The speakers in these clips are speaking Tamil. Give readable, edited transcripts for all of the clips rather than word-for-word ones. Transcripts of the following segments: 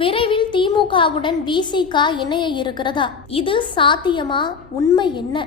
விரைவில் திமுகவுடன் விசிக இணைய இருக்கிறதா? இது சாத்தியமா? உண்மை என்ன?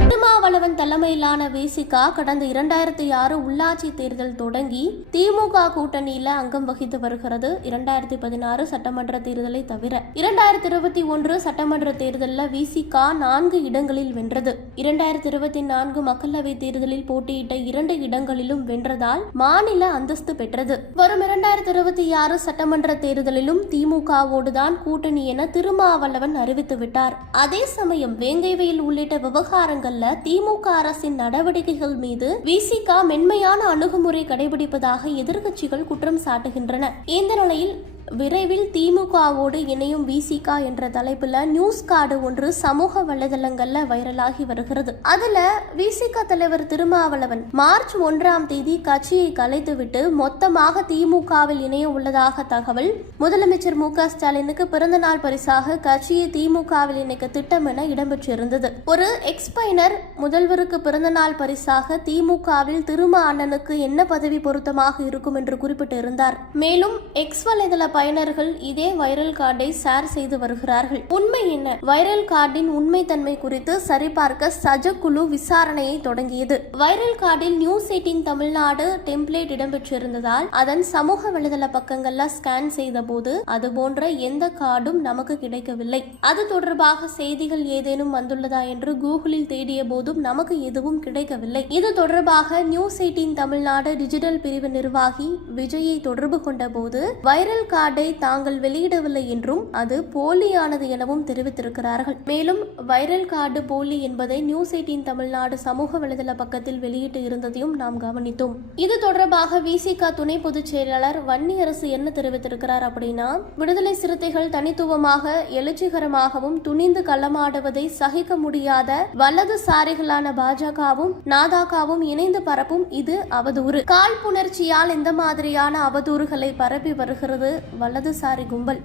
திருமாவளவன் தலைமையிலான விசிக கடந்த 2006 உள்ளாட்சி தேர்தல் தொடங்கி திமுக கூட்டணியில அங்கம் வகித்து வருகிறது. 2016 சட்டமன்ற தேர்தலை தவிர 2021 சட்டமன்ற தேர்தலில் விசிக 4 இடங்களில் வென்றது. 2024 மக்களவை தேர்தலில் போட்டியிட்ட 2 இடங்களிலும் வென்றதால் மாநில அந்தஸ்து பெற்றது. வரும் 2026 சட்டமன்ற தேர்தலிலும் திமுகவோடுதான் கூட்டணி என திருமாவளவன் அறிவித்துவிட்டார். அதே சமயம் வேங்கைவயல் உள்ளிட்ட விவகாரங்கள்ல திமுக அரசின் நடவடிக்கைகள் மீது விசிக மென்மையான அணுகுமுறை கடைபிடிப்பதாக எதிர்க்கட்சிகள் குற்றம் சாட்டுகின்றன. இந்த நிலையில் விரைவில் திமுகவோடு இணையும் விசிக என்ற தலைப்புல நியூஸ் கார்டு ஒன்று சமூக வலைதளங்கள்ல வைரலாகி வருகிறது. அதுல விசிக தலைவர் திருமாவளவன் மார்ச் 1ஆம் தேதி கட்சியை கலைத்துவிட்டு மொத்தமாக திமுகவில் இணைய உள்ளதாக தகவல். முதலமைச்சர் மு.க. ஸ்டாலினுக்கு பிறந்த நாள் பரிசாக கட்சியை திமுகவில் இணைக்க திட்டம் என இடம்பெற்றிருந்தது. ஒரு எக்ஸ்பைனர் முதல்வருக்கு பிறந்த நாள் பரிசாக திமுகவில் திருமா அண்ணனுக்கு என்ன பதவி பொருத்தமாக இருக்கும் என்று குறிப்பிட்டிருந்தார். மேலும் எக்ஸ் வலைதள பயனர்கள் இதே வைரல் கார்டை ஷேர் செய்து வருகிறார்கள். உண்மை என்ன? வைரல் கார்டின் உண்மைத்தன்மை குறித்து சரிபார்க்க சஜ குழு விசாரணையை தொடங்கியது. வைரல் கார்டில் நியூஸ் 18 தமிழ்நாடு டெம்ப்ளேட் இடம்பெற்றிருந்ததால் அதன் சமூக வலைதள பக்கங்கள்ல ஸ்கேன் செய்த போது அது போன்ற எந்த கார்டும் நமக்கு கிடைக்கவில்லை. அது தொடர்பாக செய்திகள் ஏதேனும் வந்துள்ளதா என்று கூகுளில் தேடிய போதும் நமக்கு எதுவும் கிடைக்கவில்லை. இது தொடர்பாக நியூஸ் 18 தமிழ்நாடு டிஜிட்டல் பிரிவு நிர்வாகி விஜயை தொடர்பு கொண்ட போது வைரல் கார்டை தாங்கள் வெளியிடவில்லை என்றும் அது போலியானது எனவும் தெரிவித்திருக்கிறார்கள். மேலும் வைரல் கார்டு போலி என்பதை நியூஸ் 18 தமிழ்நாடு சமூக வலைதள பக்கத்தில் வெளியிட்டு இருந்ததையும் நாம் கவனித்தோம். இது தொடர்பாக விசிக துணை பொதுச் செயலாளர் வன்னியரசு என்ன தெரிவித்திருக்கிறார் அப்படின்னா, விடுதலை சிறுத்தைகள் தனித்துவமாக எழுச்சிகரமாகவும் துணிந்து களமாடுவதை சகிக்க முடியாத வலதுசாரிகளான பாஜகவும் நாதாகவும் இணைந்து பரப்பும் இது அவதூறு. காழ்ப்புணர்ச்சியால் இந்த மாதிரியான அவதூறுகளை பரப்பி வருகிறது வலதுசாரி கும்பல்.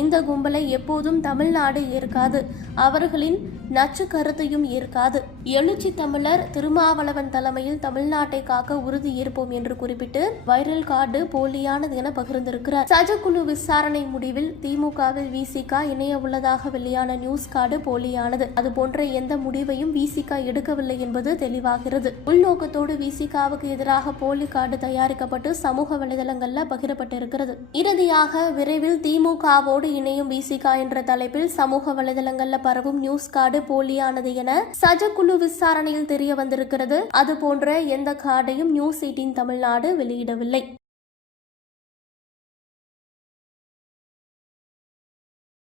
இந்த கும்பலை எப்போதும் தமிழ்நாடு ஏற்காது. அவர்களின் நச்சு கருத்தையும் ஏற்காது. எழுச்சி தமிழர் திருமாவளவன் தலைமையில் தமிழ்நாட்டை காக்க உறுதி ஏற்போம் என்று குறிப்பிட்டு வைரல் கார்டு போலியானது என பகிர்ந்திருக்கிறார். சஜகுழு விசாரணை முடிவில் திமுகவில் விசிக இணைய உள்ளதாக வெளியான நியூஸ் கார்டு போலியானது. அதுபோன்ற எந்த முடிவையும் விசிக எடுக்கவில்லை என்பது தெளிவாகிறது. உள்நோக்கத்தோடு விசிகவுக்கு எதிராக போலி கார்டு தயாரிக்கப்பட்டு சமூக வலைதளங்கள்ல பகிரப்பட்டிருக்கிறது. இறுதியாக விரைவில் திமுகவோடு இணையும் விசிக என்ற தலைப்பில் சமூக வலைதளங்கள்ல பரவும் நியூஸ் கார்டு போலியானது என சஜகுழு விசாரணையில் தெரிய வந்திருக்கிறது. அதுபோன்ற எந்த கார்டையும் நியூஸ் 18 தமிழ்நாடு வெளியிடவில்லை.